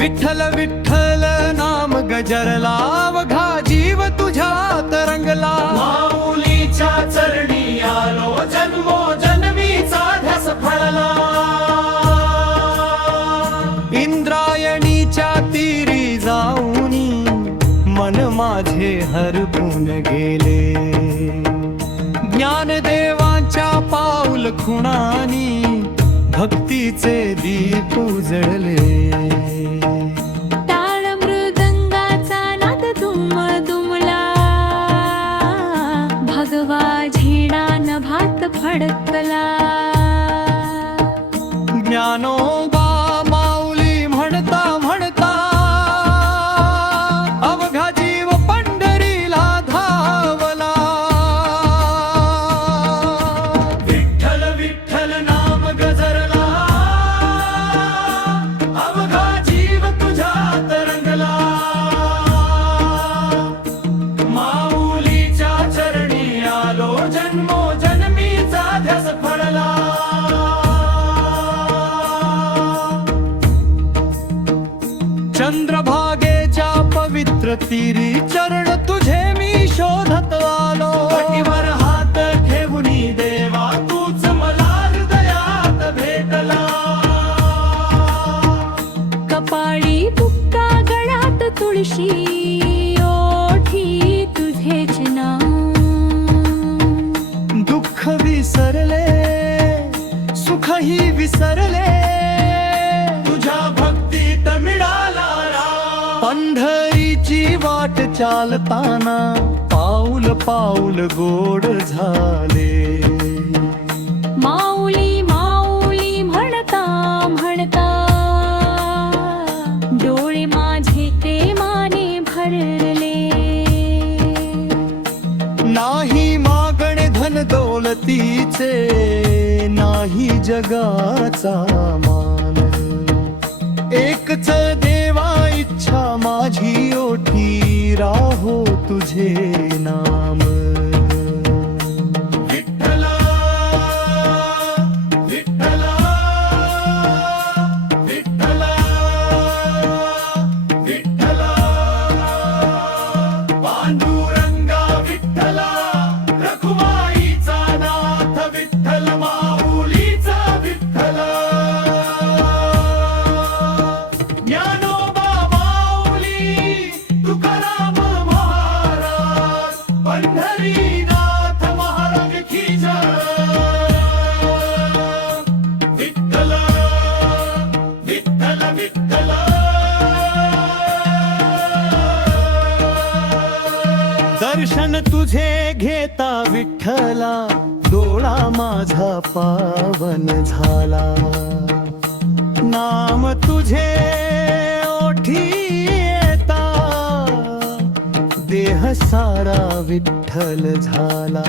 विठ्ठल विठ्ठल नाम गजरला, अवघा जीव तुझ्यात रंगला. माऊलीच्या चरणी आलो, जन्मो जन्मीचा ध्यास फळला. इंद्रायणीच्या तीरी जाऊनी मन माझे हरपून गेले. ज्ञानदेवांच्या पाऊल खुणानी भक्तीचे दीप उजळले. टाळ मृदंगाचा नाद दुमदुमला, भगवा झेडा नभात फडकला. ज्ञानोबा माऊली म्हणता म्हणता, अवघा जीव पंढरीला धावला. विठ्ठल विठ्ठल नाम गजरला, अवघा जीव तुझ्यात रंगला. माऊलीच्या चरणी आलो, जन्मो जन्मीचा ध्यास फळला. चंद्रभागेच्या पवित्र तीरी चरण तुझे मी शोधत आलो. पाठीवर हात ठेवूनी देवा, तूच मला हृदयात भेटला. कपाळी बुक्का गळ्यात तुळशी, ओठी तुझेच नाव. दुःख विसरले, सुखही विसरले, तुझ्या भक्तीत मिळाला राम. पंढरीची वाट चालताना पाऊल पाऊल गोड झाले. माऊली माऊली म्हणता म्हणता, डोळे माझे प्रेमाने भरले. नाही मागणे धन दौलतीचे, नाही जगाचा मान. एकच देवा इच्छा माझी, ओठी राहो तुझे नाम. विठ्ठला विठ्ठला विठ्ठला विठ्ठला, पांडुरंगा विठ्ठला, रखुमाईचा नाथ विठ्ठल, माऊलीचा विठ्ठला. ज्ञानोबा माऊली, तुकाराम महाराज, पंढरीनाथ महाराज की जय. विठ्ठल विठ्ठल विठ्ठल. दर्शन तुझे घेता विठ्ठला, डोळा माझा पावन झाला. नाम तुझे ओठी येता, देह सारा विठ्ठल झाला.